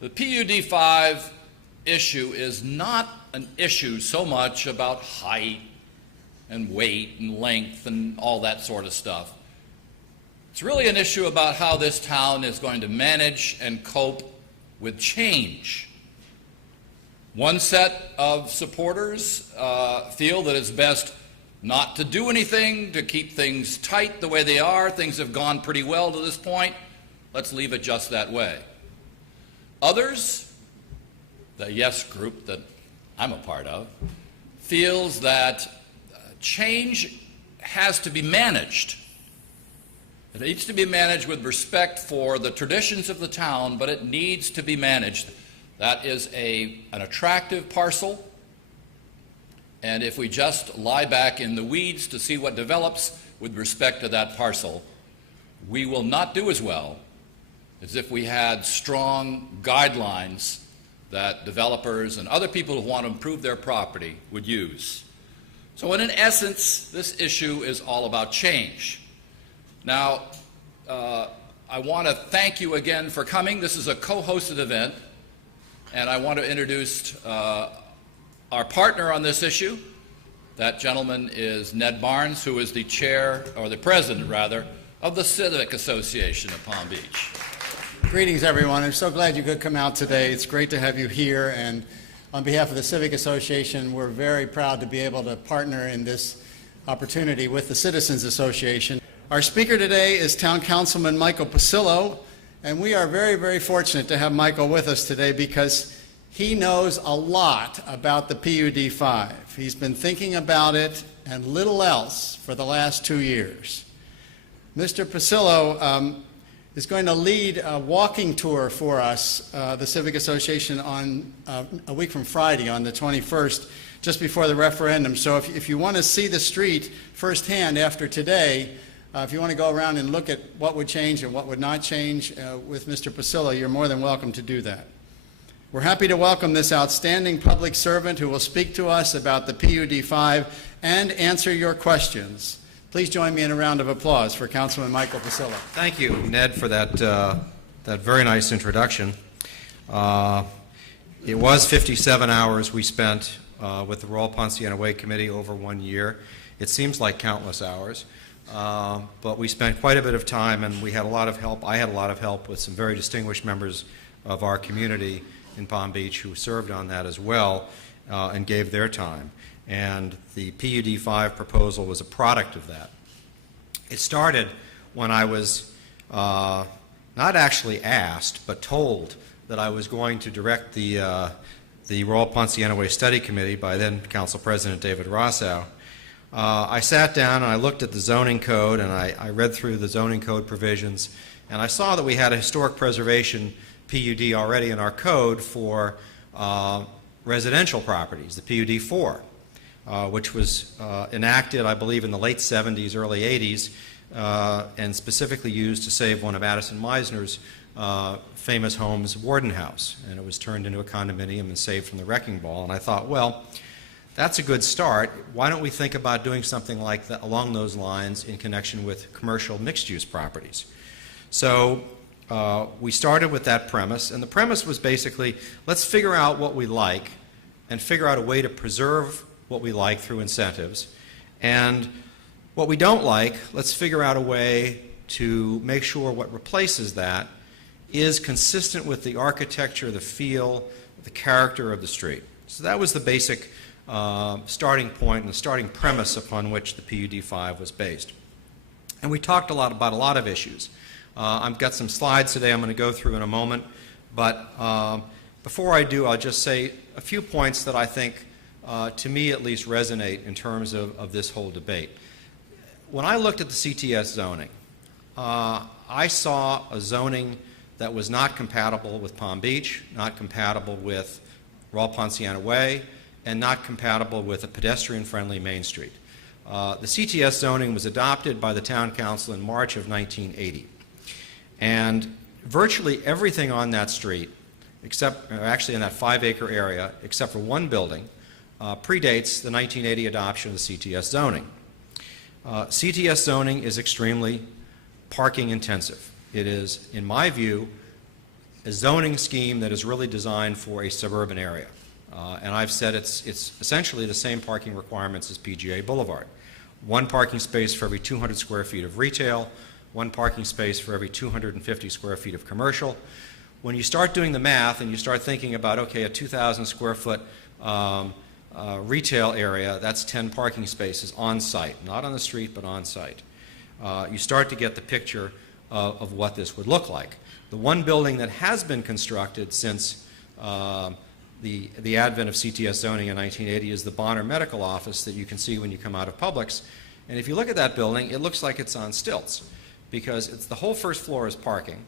The PUD-5 issue is not an issue so much about height and weight and length and all that sort of stuff. It's really an issue about how this town is going to manage and cope with change. One set of supporters feel that it's best not to do anything, to keep things tight the way they are. Things have gone pretty well to this point. Let's leave it just that way. Others, the yes group that I'm a part of, feels that change has to be managed. It needs to be managed with respect for the traditions of the town, but it needs to be managed. That is an attractive parcel, and if we just lie back in the weeds to see what develops with respect to that parcel, we will not do as well as if we had strong guidelines that developers and other people who want to improve their property would use. So in essence, this issue is all about change. Now, I want to thank you again for coming. This is a co-hosted event, and I want to introduce our partner on this issue. That gentleman is Ned Barnes, who is the chair, or the president rather, of the Civic Association of Palm Beach. Greetings, everyone. I'm so glad you could come out today. It's great to have you here, and on behalf of the Civic Association, we're very proud to be able to partner in this opportunity with the Citizens Association. Our speaker today is Town Councilman Michael Pucillo, and we are very, very fortunate to have Michael with us today because he knows a lot about the PUD-5. He's been thinking about it and little else for the last 2 years. Mr. Pucillo is going to lead a walking tour for us, the Civic Association, on a week from Friday, on the 21st, just before the referendum. So if you want to see the street firsthand after today, if you want to go around and look at what would change and what would not change with Mr. Pucillo, you're more than welcome to do that. We're happy to welcome this outstanding public servant who will speak to us about the PUD-5 and answer your questions. Please join me in a round of applause for Councilman Michael Pucillo. Thank you, Ned, for that very nice introduction. It was 57 hours we spent with the Royal Ponciano Way Committee over 1 year. It seems like countless hours, but we spent quite a bit of time, and we had a lot of help. I had a lot of help with some very distinguished members of our community in Palm Beach who served on that as well and gave their time. And the PUD-5 proposal was a product of that. It started when I was not actually asked, but told that I was going to direct the Royal Ponciano Way Study Committee by then Council President David Rossow. I sat down and I looked at the zoning code, and I read through the zoning code provisions, and I saw that we had a historic preservation PUD already in our code for residential properties, the PUD-4. Which was enacted, I believe, in the late 70s, early 80s, and specifically used to save one of Addison Meisner's famous homes, Warden House. And it was turned into a condominium and saved from the wrecking ball. And I thought, well, that's a good start. Why don't we think about doing something like that along those lines in connection with commercial mixed-use properties? So we started with that premise, and the premise was basically, let's figure out what we like and figure out a way to preserve what we like through incentives, and what we don't like, let's figure out a way to make sure what replaces that is consistent with the architecture, the feel, the character of the street. So that was the basic starting point and the starting premise upon which the PUD-5 was based. And we talked a lot about a lot of issues. I've got some slides today I'm going to go through in a moment, but before I do, I'll just say a few points that I think to me at least resonate in terms of this whole debate. When I looked at the CTS zoning, I saw a zoning that was not compatible with Palm Beach, not compatible with Royal Ponciano Way, and not compatible with a pedestrian-friendly Main Street. The CTS zoning was adopted by the Town Council in March of 1980. And virtually everything on that street, except actually in that 5-acre area, except for one building, predates the 1980 adoption of the CTS zoning. CTS zoning is extremely parking intensive. It is, in my view, a zoning scheme that is really designed for a suburban area. And I've said it's essentially the same parking requirements as PGA Boulevard. One parking space for every 200 square feet of retail, one parking space for every 250 square feet of commercial. When you start doing the math and you start thinking about, okay, a 2,000 square foot retail area, that's 10 parking spaces on site, not on the street, but on site. You start to get the picture of what this would look like. The one building that has been constructed since the advent of CTS zoning in 1980 is the Bonner Medical Office that you can see when you come out of Publix. And if you look at that building, it looks like it's on stilts because the whole first floor is parking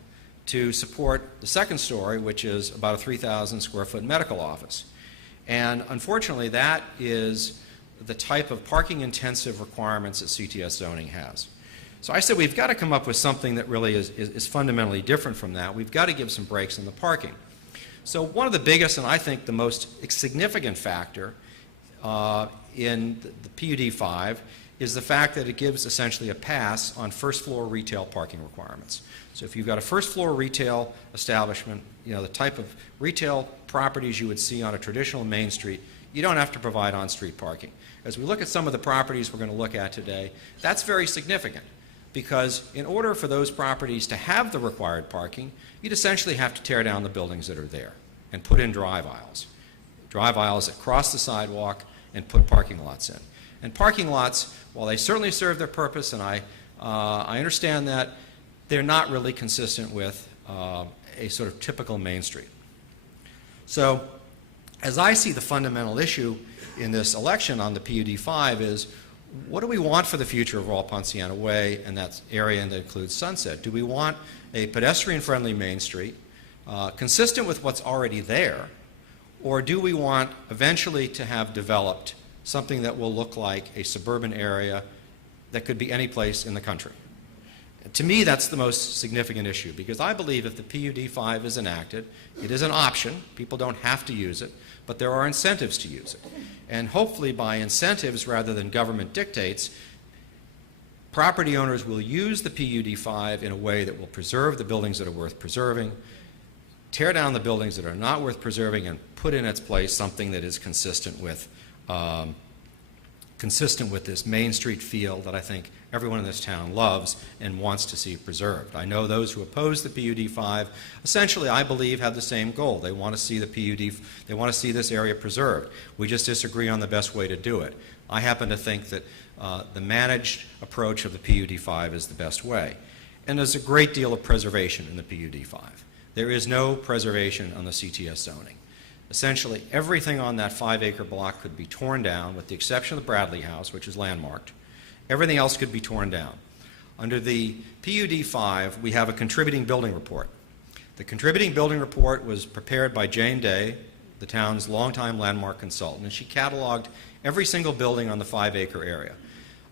to support the second story, which is about a 3,000 square foot medical office. And unfortunately, that is the type of parking intensive requirements that CTS zoning has. So I said we've got to come up with something that really is fundamentally different from that. We've got to give some breaks in the parking. So one of the biggest and I think the most significant factor in the PUD-5 is the fact that it gives essentially a pass on first floor retail parking requirements. So if you've got a first floor retail establishment, you know, the type of retail properties you would see on a traditional main street, you don't have to provide on-street parking. As we look at some of the properties we're going to look at today, that's very significant because in order for those properties to have the required parking, you'd essentially have to tear down the buildings that are there and put in drive aisles that cross the sidewalk and put parking lots in. And parking lots, while they certainly serve their purpose, and I understand that, they're not really consistent with a sort of typical Main Street. So as I see the fundamental issue in this election on the PUD-5 is, what do we want for the future of Royal Poinciana Way and that area that includes Sunset? Do we want a pedestrian-friendly Main Street consistent with what's already there, or do we want eventually to have developed something that will look like a suburban area that could be any place in the country? To me, that's the most significant issue because I believe if the PUD-5 is enacted, it is an option. People don't have to use it, but there are incentives to use it. And hopefully by incentives rather than government dictates, property owners will use the PUD-5 in a way that will preserve the buildings that are worth preserving, tear down the buildings that are not worth preserving, and put in its place something that is consistent with this Main Street feel that I think everyone in this town loves and wants to see preserved. I know those who oppose the PUD-5 essentially, I believe, have the same goal. They want to see the they want to see this area preserved. We just disagree on the best way to do it. I happen to think that the managed approach of the PUD-5 is the best way. And there's a great deal of preservation in the PUD-5. There is no preservation on the CTS zoning. Essentially, everything on that 5-acre block could be torn down, with the exception of the Bradley House, which is landmarked. Everything else could be torn down. Under the PUD-5, we have a contributing building report. The contributing building report was prepared by Jane Day, the town's longtime landmark consultant, and she cataloged every single building on the 5-acre area.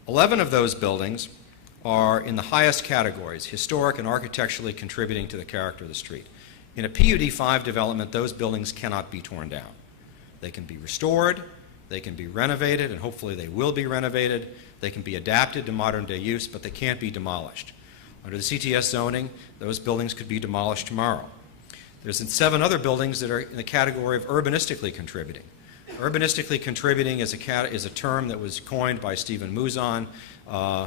11 of those buildings are in the highest categories, historic and architecturally contributing to the character of the street. In a PUD-5 development, those buildings cannot be torn down. They can be restored, they can be renovated, and hopefully they will be renovated. They can be adapted to modern day use, but they can't be demolished. Under the CTS zoning, those buildings could be demolished tomorrow. There's 7 other buildings that are in the category of urbanistically contributing. Urbanistically contributing is a term that was coined by Stephen Mouzon,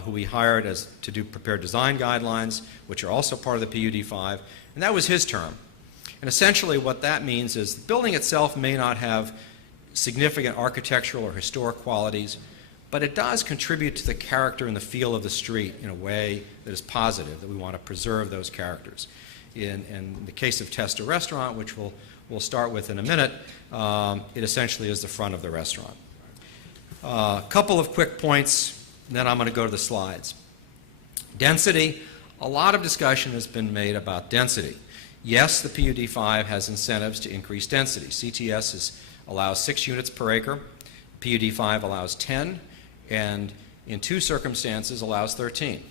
who we hired to prepare design guidelines, which are also part of the PUD-5, and that was his term. And essentially what that means is the building itself may not have significant architectural or historic qualities, but it does contribute to the character and the feel of the street in a way that is positive, that we want to preserve those characters. In the case of Testa Restaurant, which we'll start with in a minute, it essentially is the front of the restaurant. A couple of quick points, and then I'm going to go to the slides. Density, a lot of discussion has been made about density. Yes, the PUD-5 has incentives to increase density. CTS allows 6 units per acre. PUD-5 allows 10, and in 2 circumstances allows 13.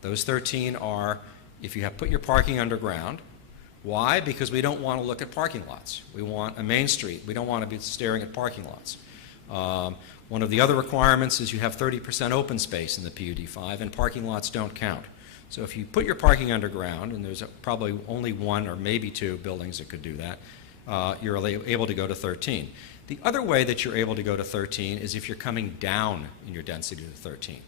Those 13 are if you have put your parking underground. Why? Because we don't want to look at parking lots. We want a main street. We don't want to be staring at parking lots. One of the other requirements is you have 30% open space in the PUD-5, and parking lots don't count. So if you put your parking underground, and there's probably only one or maybe two buildings that could do that, you're able to go to 13. The other way that you're able to go to 13 is if you're coming down in your density to 13.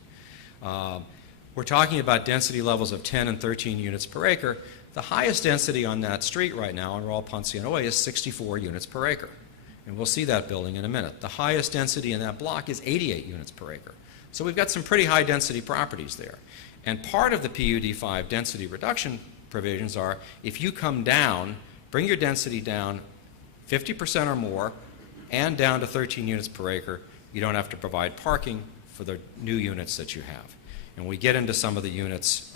We're talking about density levels of 10 and 13 units per acre. The highest density on that street right now on Royal Ponciano Way is 64 units per acre. And we'll see that building in a minute. The highest density in that block is 88 units per acre. So we've got some pretty high density properties there. And part of the PUD-5 density reduction provisions are if you come down, bring your density down 50% or more and down to 13 units per acre, you don't have to provide parking for the new units that you have. And when we get into some of the units,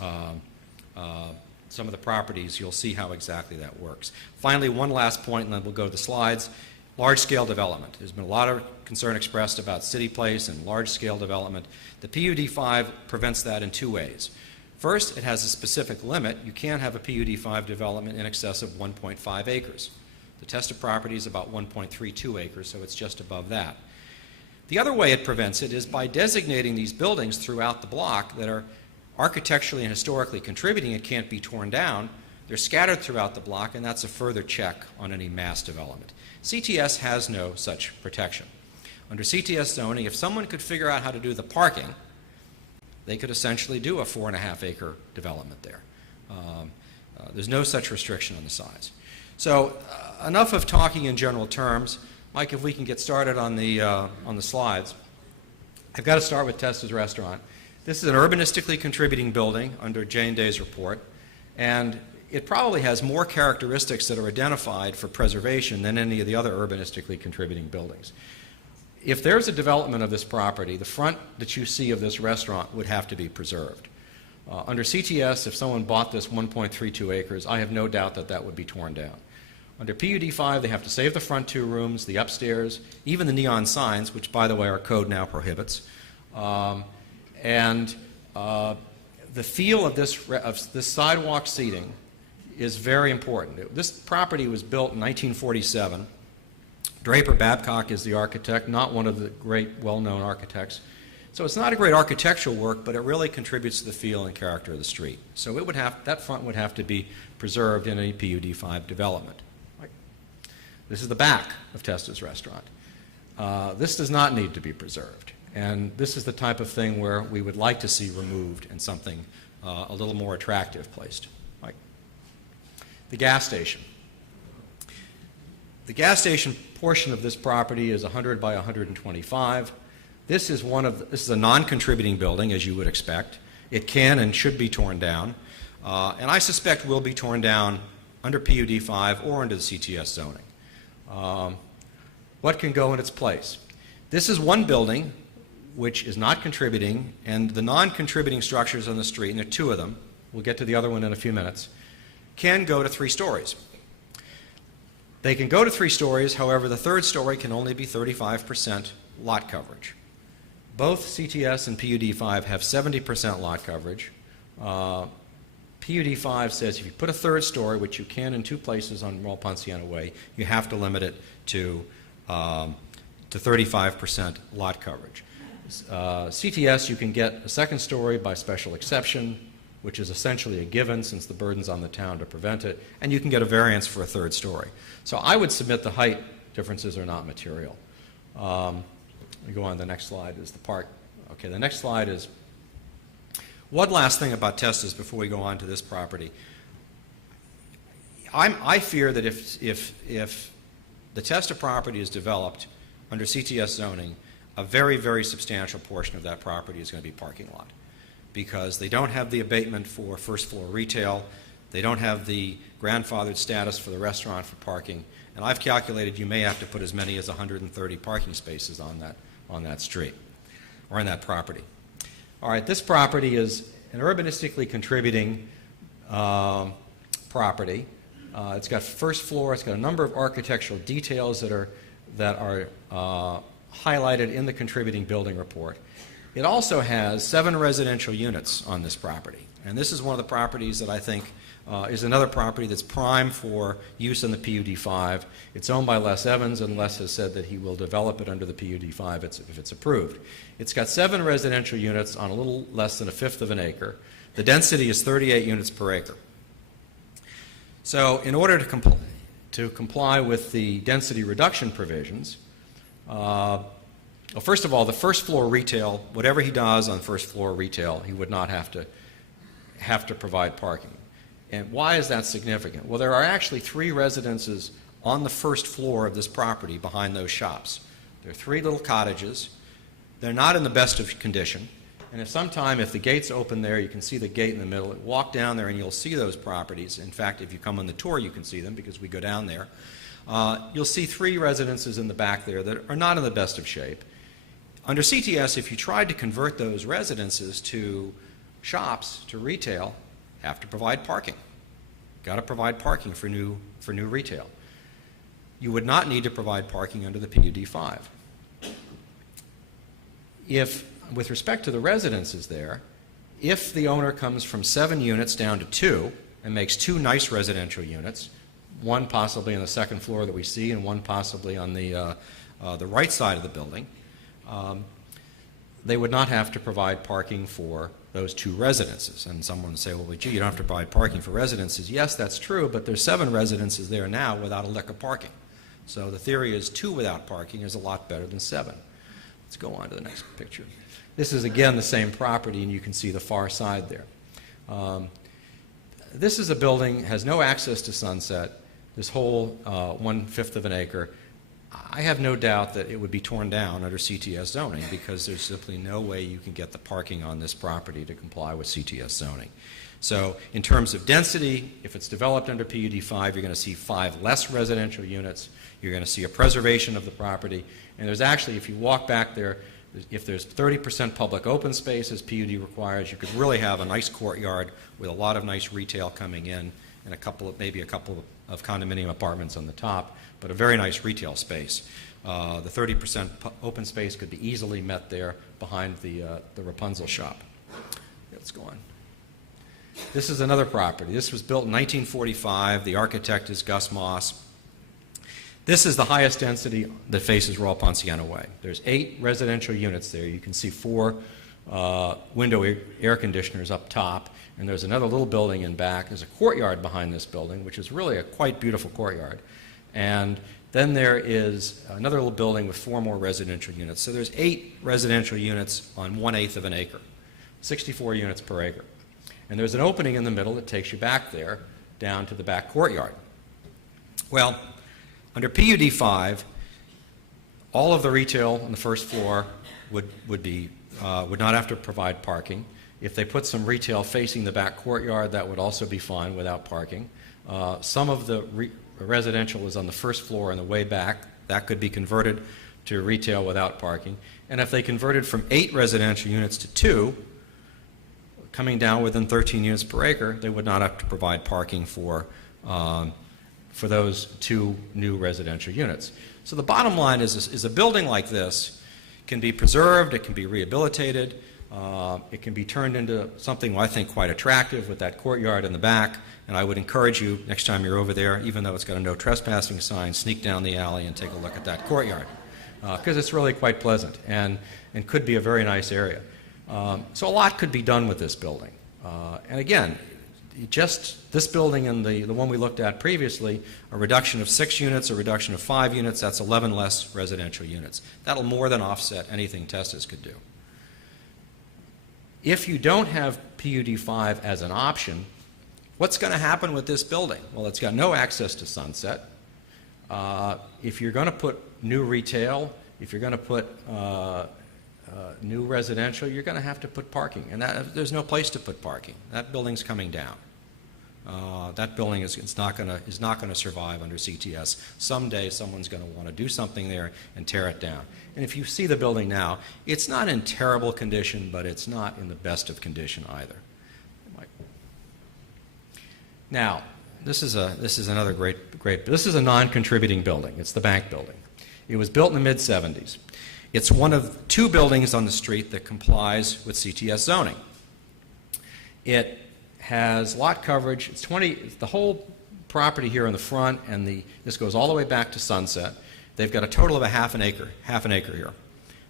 some of the properties, you'll see how exactly that works. Finally, one last point, and then we'll go to the slides. Large-scale development. There's been a lot of concern expressed about City Place and large-scale development. The PUD-5 prevents that in two ways. First, it has a specific limit. You can't have a PUD-5 development in excess of 1.5 acres. The tested property is about 1.32 acres, so it's just above that. The other way it prevents it is by designating these buildings throughout the block that are architecturally and historically contributing. It can't be torn down. They're scattered throughout the block, and that's a further check on any mass development. CTS has no such protection. Under CTS zoning, if someone could figure out how to do the parking, they could essentially do a 4.5 acre development there. There's no such restriction on the size. So enough of talking in general terms. Mike, if we can get started on the slides. I've got to start with Testa's Restaurant. This is an urbanistically contributing building under Jane Day's report, and it probably has more characteristics that are identified for preservation than any of the other urbanistically contributing buildings. If there's a development of this property, the front that you see of this restaurant would have to be preserved. Under CTS, if someone bought this 1.32 acres, I have no doubt that that would be torn down. Under PUD-5, they have to save the front two rooms, the upstairs, even the neon signs, which, by the way, our code now prohibits. The feel of this sidewalk seating is very important. This property was built in 1947. Draper Babcock is the architect, not one of the great well-known architects. So it's not a great architectural work, but it really contributes to the feel and character of the street. So that front would have to be preserved in any PUD-5 development. This is the back of Testa's Restaurant. This does not need to be preserved. And this is the type of thing where we would like to see removed and something a little more attractive placed. Like the gas station. The gas station portion of this property is 100 by 125. This is a non-contributing building, as you would expect. It can and should be torn down, and I suspect will be torn down under PUD-5 or under the CTS zoning. What can go in its place? This is one building which is not contributing, and the non-contributing structures on the street, and there are two of them, we'll get to the other one in a few minutes, can go to 3 stories. They can go to 3 stories, however, the third story can only be 35% lot coverage. Both CTS and PUD-5 have 70% lot coverage. PUD-5 says if you put a third story, which you can in 2 places on Royal Ponciano Way, you have to limit it to 35% lot coverage. CTS, you can get a second story by special exception, which is essentially a given since the burden's on the town to prevent it, and you can get a variance for a third story. So I would submit the height differences are not material. We go on, the next slide is the park. Okay, the next slide is one last thing about Testa's before we go on to this property. I fear that if the Testa property is developed under CTS zoning, a very, very substantial portion of that property is going to be parking lot because they don't have the abatement for first floor retail, they don't have the grandfathered status for the restaurant for parking, and I've calculated you may have to put as many as 130 parking spaces on that street or on that property. All right, this property is an urbanistically contributing property. It's got first floor. It's got a number of architectural details that are highlighted in the contributing building report. It also has 7 residential units on this property, and this is one of the properties that I think is another property that's prime for use in the PUD-5. It's owned by Les Evans, and Les has said that he will develop it under the PUD-5 if it's approved. It's got 7 residential units on a little less than 1/5 of an acre. The density is 38 units per acre. So in order to comply with the density reduction provisions, well, first of all, the first floor retail, whatever he does on first floor retail, he would not have to provide parking. And why is that significant? Well, there are actually 3 residences on the first floor of this property behind those shops. There are 3 little cottages. They're not in the best of condition. And if the gates open there, you can see the gate in the middle. Walk down there and you'll see those properties. In fact, if you come on the tour, you can see them because we go down there. You'll see 3 residences in the back there that are not in the best of shape. Under CTS, if you tried to convert those residences to shops, to retail, have to provide parking. Got to provide parking for new retail. You would not need to provide parking under the PUD-5. With respect to the residences there, if the owner comes from 7 units down to 2 and makes 2 nice residential units, one possibly on the second floor that we see and one possibly on the right side of the building, they would not have to provide parking for those 2 residences. And someone would say, well, gee, you don't have to provide parking for residences. Yes, that's true, but there's 7 residences there now without a lick of parking. So the theory is 2 without parking is a lot better than 7. Let's go on to the next picture. This is, again, the same property, and you can see the far side there. This is a building, has no access to Sunset, this whole 1/5 of an acre. I have no doubt that it would be torn down under CTS zoning because there's simply no way you can get the parking on this property to comply with CTS zoning. So in terms of density, if it's developed under PUD-5, you're going to see 5 less residential units. You're going to see a preservation of the property. And there's actually, if you walk back there, if there's 30% public open space as PUD requires, you could really have a nice courtyard with a lot of nice retail coming in and maybe a couple of condominium apartments on the top, but a very nice retail space. The 30% open space could be easily met there behind the Rapunzel shop. Let's go on. This is another property. This was built in 1945. The architect is Gus Moss. This is the highest density that faces Royal Ponciano Way. There's 8 residential units there. You can see 4 window air conditioners up top, and there's another little building in back. There's a courtyard behind this building, which is really a quite beautiful courtyard. And then there is another little building with 4 more residential units. So there's 8 residential units on 1/8 of an acre, 64 units per acre. And there's an opening in the middle that takes you back there, down to the back courtyard. Well, under PUD-5, all of the retail on the first floor would not have to provide parking. If they put some retail facing the back courtyard, that would also be fine without parking. Some of the residential is on the first floor and the way back. That could be converted to retail without parking. And if they converted from 8 residential units to 2, coming down within 13 units per acre, they would not have to provide parking for those 2 new residential units. So the bottom line is a building like this can be preserved, it can be rehabilitated, it can be turned into something I think quite attractive with that courtyard in the back, and I would encourage you next time you're over there, even though it's got a no trespassing sign, sneak down the alley and take a look at that courtyard because it's really quite pleasant and could be a very nice area. So a lot could be done with this building. And again, just this building and the one we looked at previously, a reduction of 6 units, a reduction of 5 units, that's 11 less residential units. That'll more than offset anything Testes could do. If you don't have PUD-5 as an option, what's going to happen with this building? Well, it's got no access to Sunset. If you're going to put new retail, if you're going to put new residential, you're going to have to put parking, and there's no place to put parking. That building's coming down. That building is not going to survive under CTS. Someday, someone's going to want to do something there and tear it down. And if you see the building now, it's not in terrible condition, but it's not in the best of condition either. Now, this is another great. This is a non-contributing building. It's the bank building. It was built in the mid-'70s. It's one of 2 buildings on the street that complies with CTS zoning. It has lot coverage. It's the whole property here in the front, and this goes all the way back to Sunset. They've got a total of a half an acre here,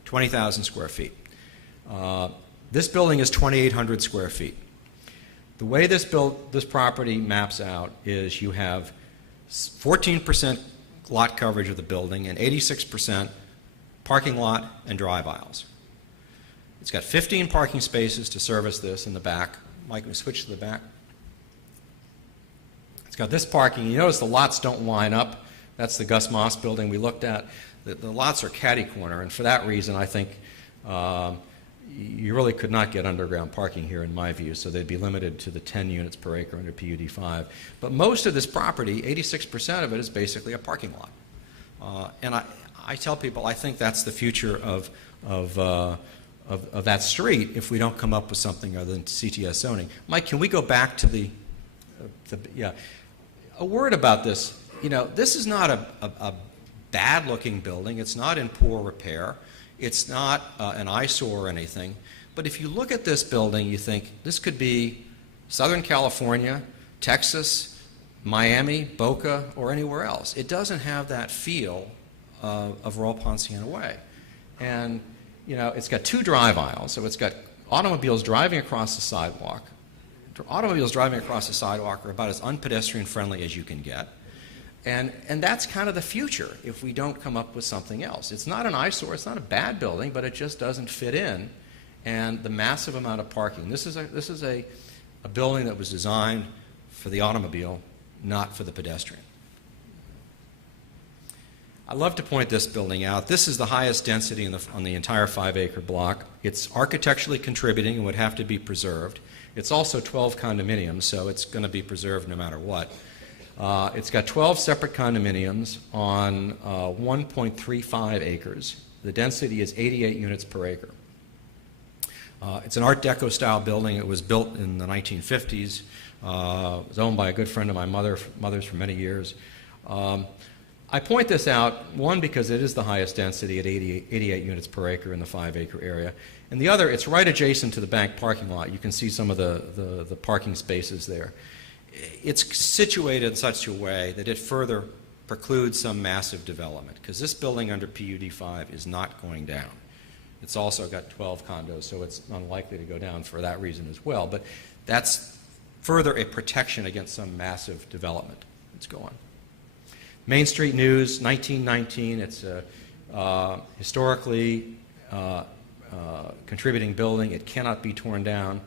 20,000 square feet. This building is 2,800 square feet. The way this property maps out is you have 14% lot coverage of the building and 86% parking lot and drive aisles. It's got 15 parking spaces to service this in the back. Mike, we switch to the back. It's got this parking. You notice the lots don't line up. That's the Gus Moss building we looked at. The lots are catty-corner, and for that reason, I think you really could not get underground parking here, in my view, so they'd be limited to the 10 units per acre under PUD-5. But most of this property, 86% of it, is basically a parking lot. And I tell people I think that's the future of that street if we don't come up with something other than CTS zoning. Mike, can we go back to yeah. A word about this. You know, this is not a bad-looking building. It's not in poor repair. It's not an eyesore or anything. But if you look at this building, you think this could be Southern California, Texas, Miami, Boca, or anywhere else. It doesn't have that feel of Royal Ponciano Way. And, you know, it's got 2 drive aisles, so it's got automobiles driving across the sidewalk. Automobiles driving across the sidewalk are about as unpedestrian-friendly as you can get. And that's kind of the future if we don't come up with something else. It's not an eyesore, it's not a bad building, but it just doesn't fit in. And the massive amount of parking. This is a building that was designed for the automobile, not for the pedestrian. I love to point this building out. This is the highest density on the entire 5-acre block. It's architecturally contributing and would have to be preserved. It's also 12 condominiums, so it's going to be preserved no matter what. It's got 12 separate condominiums on 1.35 acres. The density is 88 units per acre. It's an Art Deco style building. It was built in the 1950s. It was owned by a good friend of my mother's for many years. I point this out, one, because it is the highest density at 88 units per acre in the 5-acre area. And the other, it's right adjacent to the bank parking lot. You can see some of the parking spaces there. It's situated in such a way that it further precludes some massive development, because this building under PUD-5 is not going down. It's also got 12 condos, so it's unlikely to go down for that reason as well. But that's further a protection against some massive development that's going. Main Street News, 1919. It's a historically contributing building. It cannot be torn down.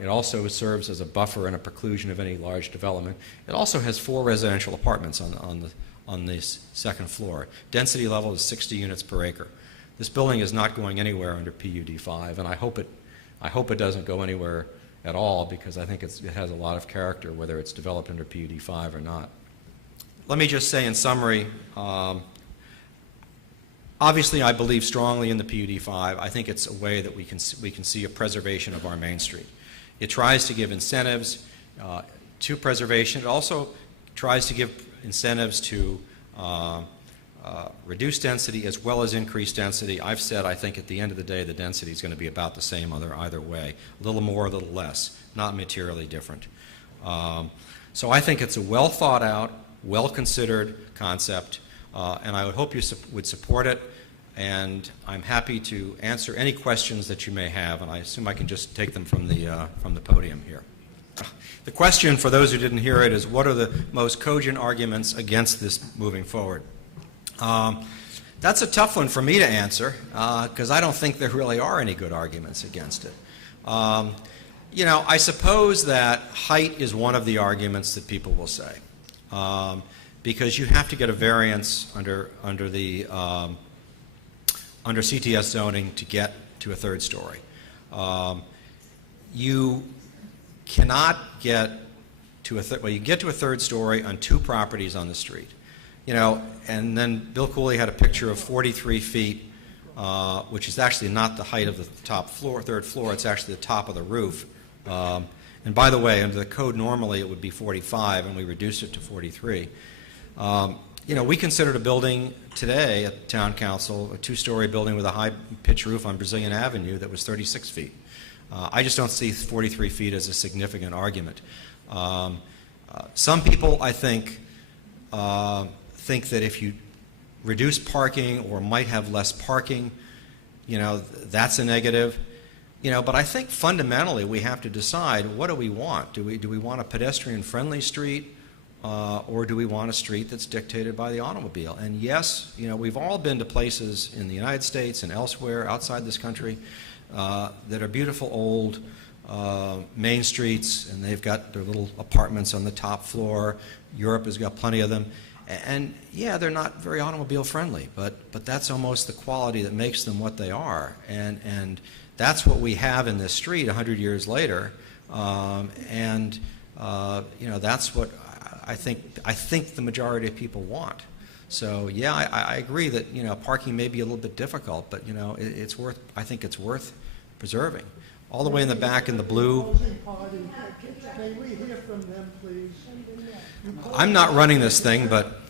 It also serves as a buffer and a preclusion of any large development. It also has 4 residential apartments on this second floor. Density level is 60 units per acre. This building is not going anywhere under PUD-5, and I hope it doesn't go anywhere at all, because I think it has a lot of character, whether it's developed under PUD-5 or not. Let me just say in summary, obviously I believe strongly in the PUD-5. I think it's a way that we can see a preservation of our Main Street. It tries to give incentives to preservation. It also tries to give incentives to reduce density as well as increase density. I've said I think at the end of the day the density is going to be about the same either way. A little more, a little less, not materially different. So I think it's a well thought out, well considered concept, and I would hope you would support it. And I'm happy to answer any questions that you may have, and I assume I can just take them from the podium here. The question, for those who didn't hear it, is what are the most cogent arguments against this moving forward? That's a tough one for me to answer, because I don't think there really are any good arguments against it. You know, I suppose that height is one of the arguments that people will say, because you have to get a variance under CTS zoning to get to a 3rd story. You cannot get to you get to a 3rd story on 2 properties on the street. You know, and then Bill Cooley had a picture of 43 feet, which is actually not the height of the top floor, 3rd floor. It's actually the top of the roof. And by the way, under the code normally it would be 45, and we reduced it to 43. You know, we considered a building today at Town Council, a 2-story building with a high-pitch roof on Brazilian Avenue that was 36 feet. I just don't see 43 feet as a significant argument. Some people, I think that if you reduce parking or might have less parking, you know, that's a negative. But I think fundamentally we have to decide, what do we want? Do we want a pedestrian-friendly street, or do we want a street that's dictated by the automobile? And yes, we've all been to places in the United States and elsewhere outside this country that are beautiful old main streets, and they've got their little apartments on the top floor. Europe has got plenty of them. And yeah, they're not very automobile friendly, but that's almost the quality that makes them what they are. And that's what we have in this street 100 years later. That's what I think the majority of people want. So yeah, I agree that parking may be a little bit difficult, but I think it's worth preserving. All the way in the back in the blue. May we hear from them, please? I'm not running this thing, but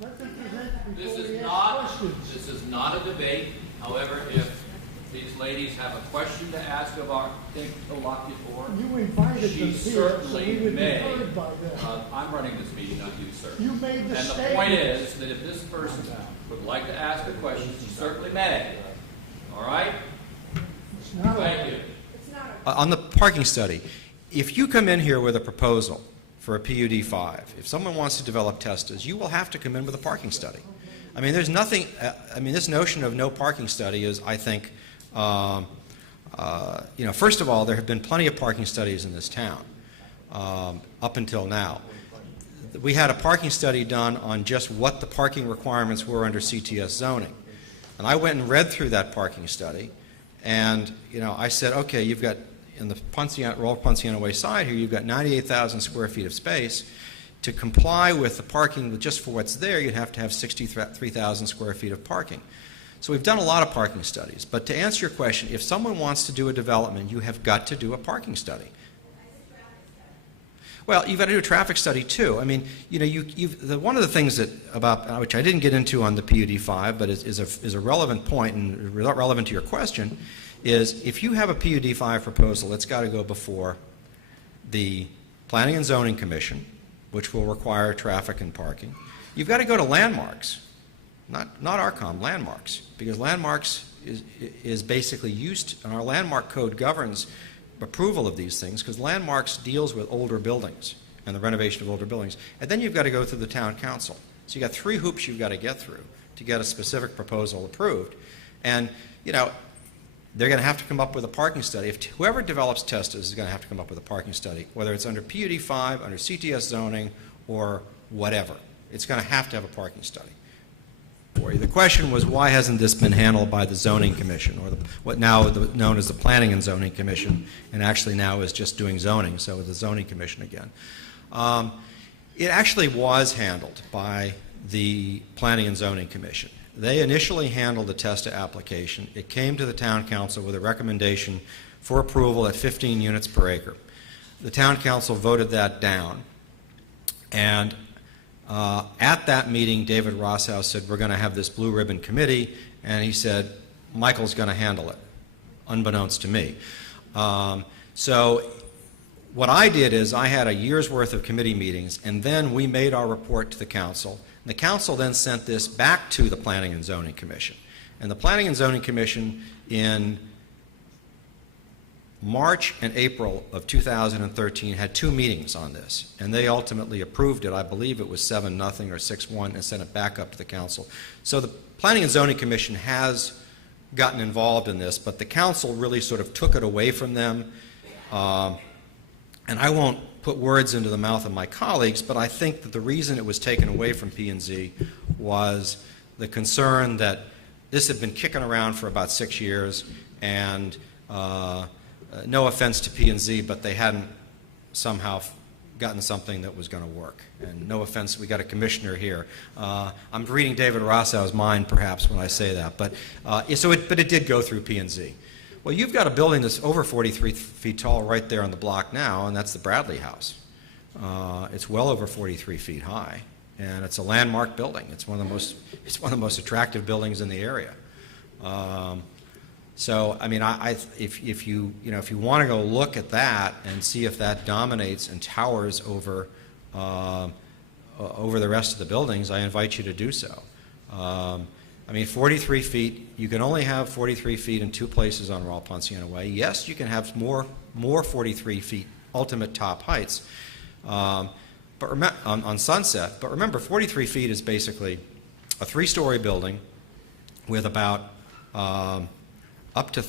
Let them present This before we is ask questions. this is not a debate. However, if these ladies have a question to ask of our interlocutor, You invited them she here, so certainly we would be may. heard by them. I'm running this meeting, not you, sir. You made the And the statement. point is that if this person would like to ask a question, she certainly may. All right? It's not Thank you. on the parking study, if you come in here with a proposal for a PUD-5, if someone wants to develop testas, you will have to come in with a parking study. I mean, there's nothing, this notion of no parking study is, I think, first of all, there have been plenty of parking studies in this town up until now. We had a parking study done on just what the parking requirements were under CTS zoning. And I went and read through that parking study, and I said, okay, you've got, in the Royal Ponciano Way side here, you've got 98,000 square feet of space. To comply with the parking just for what's there, you'd have to have 63,000 square feet of parking. So we've done a lot of parking studies. But to answer your question, if someone wants to do a development, you have got to do a parking study. Well, you've got to do a traffic study too. I mean, one of the things about which I didn't get into on the PUD-5, but is a relevant point and relevant to your question, is if you have a PUD-5 proposal, it's got to go before the Planning and Zoning Commission, which will require traffic and parking. You've got to go to landmarks, not ARCOM, landmarks, because landmarks is basically used, and our landmark code governs approval of these things, because landmarks deals with older buildings and the renovation of older buildings. And then you've got to go through the town council. So you've got 3 hoops you've got to get through to get a specific proposal approved. And, they're going to have to come up with a parking study. If whoever develops testas is going to have to come up with a parking study, whether it's under PUD-5, under CTS zoning, or whatever. It's going to have a parking study for you. The question was, why hasn't this been handled by the Zoning Commission, or what now known as the Planning and Zoning Commission, and actually now is just doing zoning, so it's the Zoning Commission again. It actually was handled by the Planning and Zoning Commission. They initially handled the TESTA application. It came to the Town Council with a recommendation for approval at 15 units per acre. The Town Council voted that down, and at that meeting, David Rosshouse said, we're going to have this blue ribbon committee, and he said, Michael's going to handle it, unbeknownst to me. So what I did is I had a year's worth of committee meetings, and then we made our report to the council. The council then sent this back to the Planning and Zoning Commission. And the Planning and Zoning Commission in March and April of 2013 had 2 meetings on this. And they ultimately approved it. I believe it was 7-0 or 6-1, and sent it back up to the council. So the Planning and Zoning Commission has gotten involved in this, but the council really sort of took it away from them. And I won't put words into the mouth of my colleagues, but I think that the reason it was taken away from P&Z was the concern that this had been kicking around for about 6 years, and no offense to P&Z, but they hadn't somehow gotten something that was going to work. And no offense, we got a commissioner here. I'm reading David Rossow's mind, perhaps, when I say that, but it did go through P&Z. Well, you've got a building that's over 43 feet tall right there on the block now, and that's the Bradley House. It's well over 43 feet high, and it's a landmark building. It's one of the most attractive buildings in the area. So, I mean, if you want to go look at that and see if that dominates and towers over the rest of the buildings, I invite you to do so. I mean, 43 feet, you can only have 43 feet in two places on Raul Ponciano Way. Yes, you can have more 43 feet ultimate top heights but on Sunset. But remember, 43 feet is basically a three-story building with about up to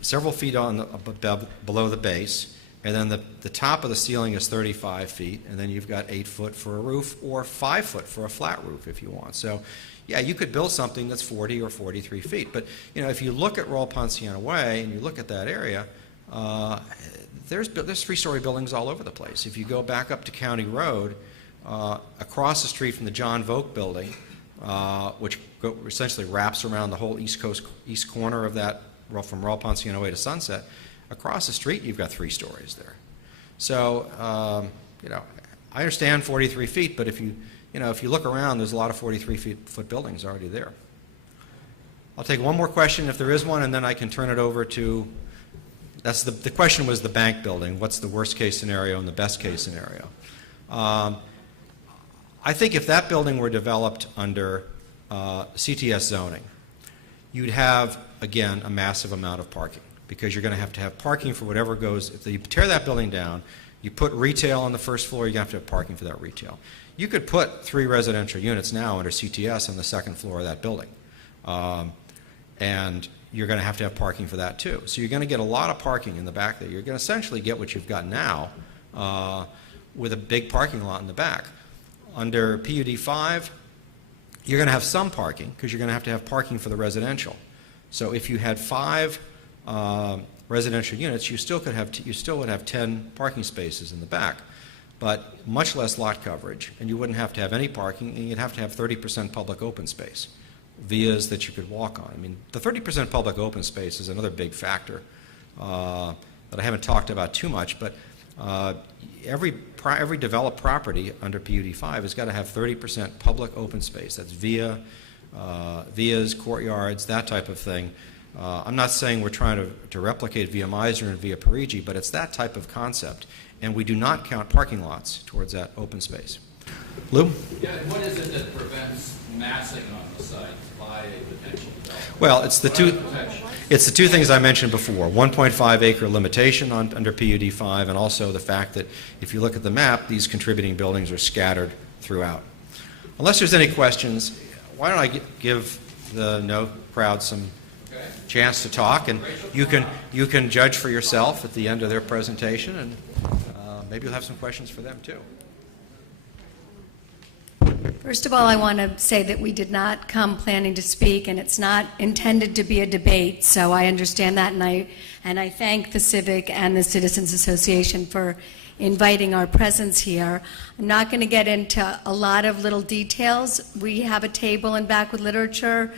several feet below the base, and then the top of the ceiling is 35 feet, and then you've got 8 foot for a roof or 5 foot for a flat roof if you want. So, yeah, you could build something that's 40 or 43 feet. But, you know, if you look at Raul Ponciano Way and you look at that area, there's three-story buildings all over the place. If you go back up to County Road, across the street from the John Vogt building, which essentially wraps around the whole east corner of that, from Raul Ponciano Way to Sunset, across the street you've got 3 stories there. So, you know, I understand 43 feet, but if you look around, there's a lot of 43-foot buildings already there. I'll take one more question if there is one, and then I can turn it over to, the question was the bank building. What's the worst case scenario and the best case scenario? I think if that building were developed under CTS zoning, you'd have, again, a massive amount of parking, because you're going to have parking for whatever goes. If you tear that building down, you put retail on the first floor, you're going to have parking for that retail. You could put 3 residential units now under CTS on the second floor of that building. And you're going to have parking for that too. So you're going to get a lot of parking in the back there. You're going to essentially get what you've got now with a big parking lot in the back. Under PUD-5, you're going to have some parking because you're going to have parking for the residential. So if you had 5 residential units, you still would have 10 parking spaces in the back, but much less lot coverage, and you wouldn't have to have any parking, and you'd have to have 30% public open space, vias that you could walk on. I mean, the 30% public open space is another big factor that I haven't talked about too much, but every developed property under PUD-5 has got to have 30% public open space. That's vias, courtyards, that type of thing. I'm not saying we're trying to replicate Via Meisner and Via Parigi, but it's that type of concept, and we do not count parking lots towards that open space. Lou? Yeah, and what is it that prevents massing on the site by a potential development? Well, it's the two things I mentioned before: 1.5 acre limitation under PUD-5, and also the fact that if you look at the map, these contributing buildings are scattered throughout. Unless there's any questions, why don't I give the crowd some chance to talk, and you can judge for yourself at the end of their presentation, and maybe you'll have some questions for them too. First of all, I want to say that we did not come planning to speak, and it's not intended to be a debate, so I understand that, and I thank the Civic and the Citizens Association for inviting our presence here. I'm not going to get into a lot of little details. We have a table in back with literature.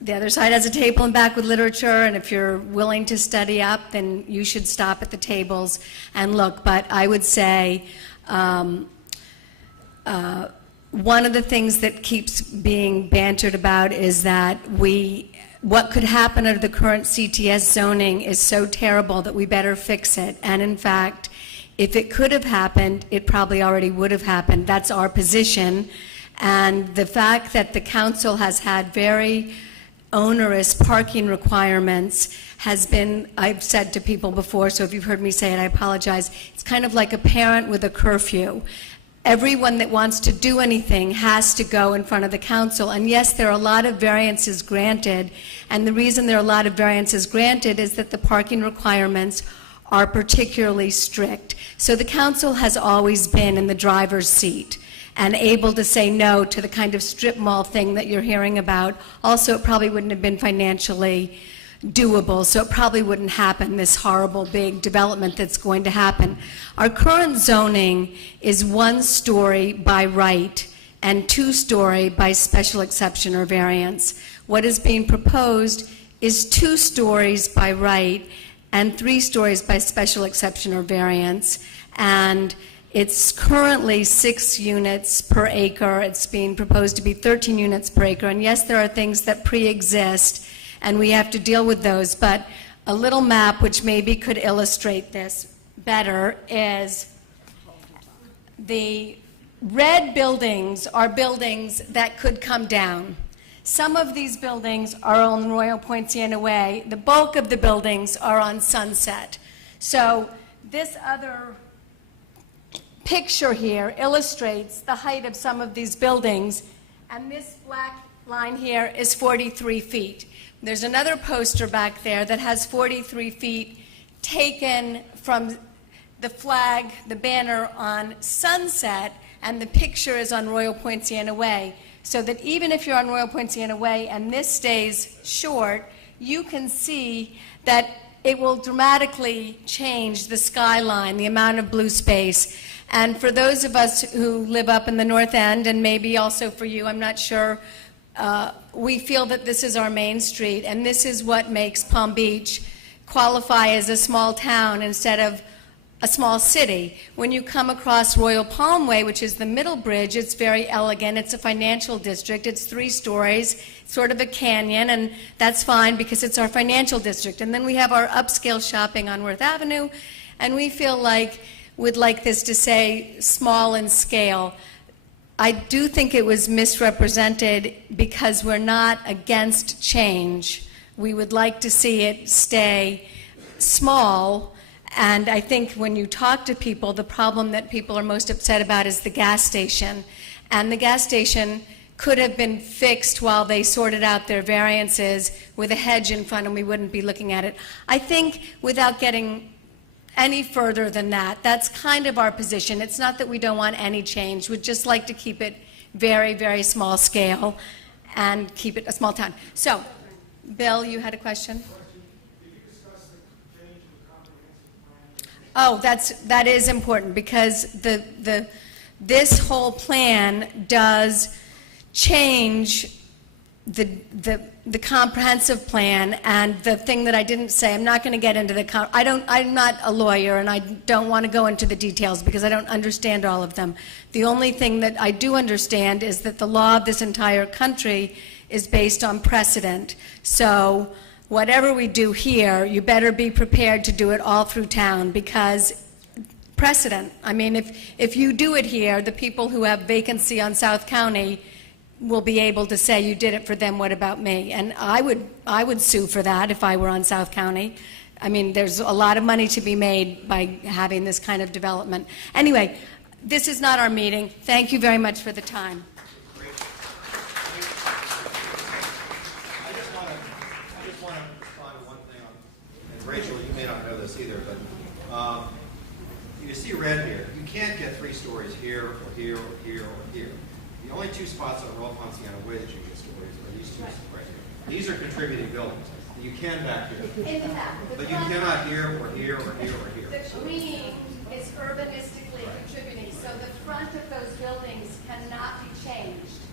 The other side has a table in back with literature, and if you're willing to study up, then you should stop at the tables and look. But I would say one of the things that keeps being bantered about is that what could happen under the current CTS zoning is so terrible that we better fix it. And in fact, if it could have happened, it probably already would have happened. That's our position. And the fact that the council has had very onerous parking requirements has been, I've said to people before, so if you've heard me say it, I apologize. It's kind of like a parent with a curfew. Everyone that wants to do anything has to go in front of the council. And yes, there are a lot of variances granted. And the reason there are a lot of variances granted is that the parking requirements are particularly strict. So the council has always been in the driver's seat and able to say no to the kind of strip mall thing that you're hearing about. Also, it probably wouldn't have been financially doable, so it probably wouldn't happen, this horrible big development that's going to happen. Our current zoning is 1 story by right and 2 story by special exception or variance. What is being proposed is 2 stories by right and 3 stories by special exception or variance, and it's currently 6 units per acre. It's being proposed to be 13 units per acre, and yes, there are things that pre-exist, and we have to deal with those, but a little map which maybe could illustrate this better is the red buildings are buildings that could come down. Some of these buildings are on Royal Poinciana Way. The bulk of the buildings are on Sunset. So this other picture here illustrates the height of some of these buildings, and this black line here is 43 feet. There's another poster back there that has 43 feet taken from the flag, the banner on Sunset, and the picture is on Royal Poinciana Way. So that even if you're on Royal Poinciana Way and this stays short, you can see that it will dramatically change the skyline, the amount of blue space. And for those of us who live up in the North End, and maybe also for you, I'm not sure, we feel that this is our main street, and this is what makes Palm Beach qualify as a small town instead of a small city. When you come across Royal Palm Way, which is the middle bridge, it's very elegant. It's a financial district. It's 3 stories, sort of a canyon, and that's fine because it's our financial district. And then we have our upscale shopping on Worth Avenue, and we feel like we'd like this to say small in scale. I do think it was misrepresented because we're not against change. We would like to see it stay small. And I think when you talk to people, the problem that people are most upset about is the gas station. And the gas station could have been fixed while they sorted out their variances with a hedge in front, and we wouldn't be looking at it. I think without getting any further than that, that's kind of our position. It's not that we don't want any change. We'd just like to keep it very, very small scale and keep it a small town. So, Bill, you had a question? Oh, that is important because this whole plan does change the comprehensive plan. And the thing that I didn't say, I'm not going to get into I'm not a lawyer, and I don't want to go into the details because I don't understand all of them. The only thing that I do understand is that the law of this entire country is based on precedent. So whatever we do here, you better be prepared to do it all through town because precedent. I mean, if you do it here, the people who have vacancy on South County will be able to say you did it for them, what about me? And I would sue for that if I were on South County. I mean, there's a lot of money to be made by having this kind of development. Anyway, this is not our meeting. Thank you very much for the time. Rachel, you may not know this either, but you see red here. You can't get 3 stories here, or here, or here, or here. The only 2 spots on Royal Poinciana Way that you get stories are these 2 right here. These are contributing buildings. You can back here. In fact, But you cannot here, or here, or here, or here. the green is urbanistically contributing, so the front of those buildings cannot be changed,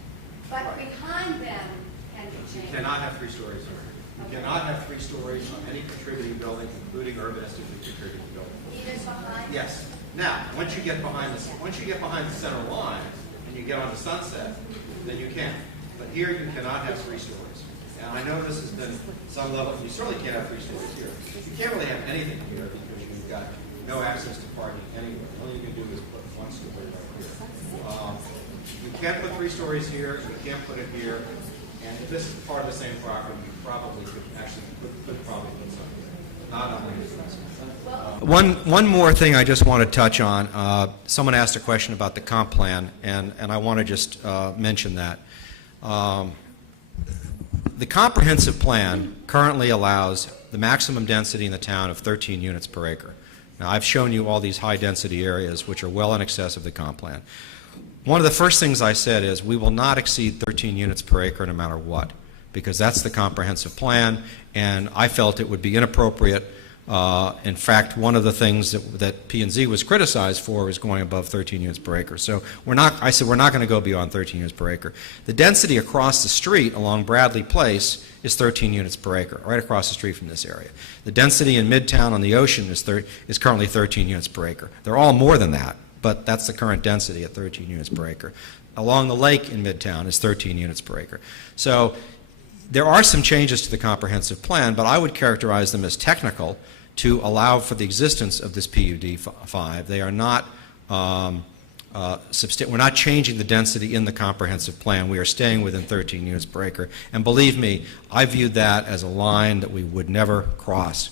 but behind them can be You changed. cannot have 3 stories here. You cannot have 3 stories on any contributing building, including urbanistically contributing buildings. Even behind? Yes. Now, once you get behind the center line and you get onto Sunset, then you can. But here you cannot have 3 stories. And I know this has been some level. You certainly can't have 3 stories here. You can't really have anything here because you've got no access to parking anywhere. All you can do is put 1 story right here. You can't put 3 stories here. You can't put it here. And if this is part of the same property, you probably could actually put something here. Not only this. One more thing I just want to touch on. Someone asked a question about the comp plan, and I want to just mention that. The comprehensive plan currently allows the maximum density in the town of 13 units per acre. Now, I've shown you all these high-density areas, which are well in excess of the comp plan. One of the first things I said is we will not exceed 13 units per acre no matter what, because that's the comprehensive plan, and I felt it would be inappropriate. In fact, one of the things that P&Z was criticized for was going above 13 units per acre. So I said we're not going to go beyond 13 units per acre. The density across the street along Bradley Place is 13 units per acre, right across the street from this area. The density in Midtown on the ocean is currently 13 units per acre. They're all more than that, but that's the current density at 13 units per acre. Along the lake in Midtown is 13 units per acre. So there are some changes to the comprehensive plan, but I would characterize them as technical to allow for the existence of this PUD-5. They are not we're not changing the density in the comprehensive plan. We are staying within 13 units per acre. And believe me, I viewed that as a line that we would never cross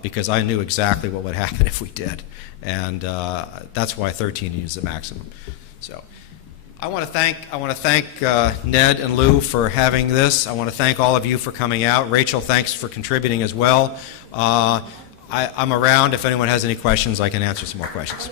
because I knew exactly what would happen if we did. And that's why 13 units is the maximum. So I want to thank Ned and Lou for having this. I want to thank all of you for coming out. Rachel, thanks for contributing as well. I'm around. If anyone has any questions, I can answer some more questions.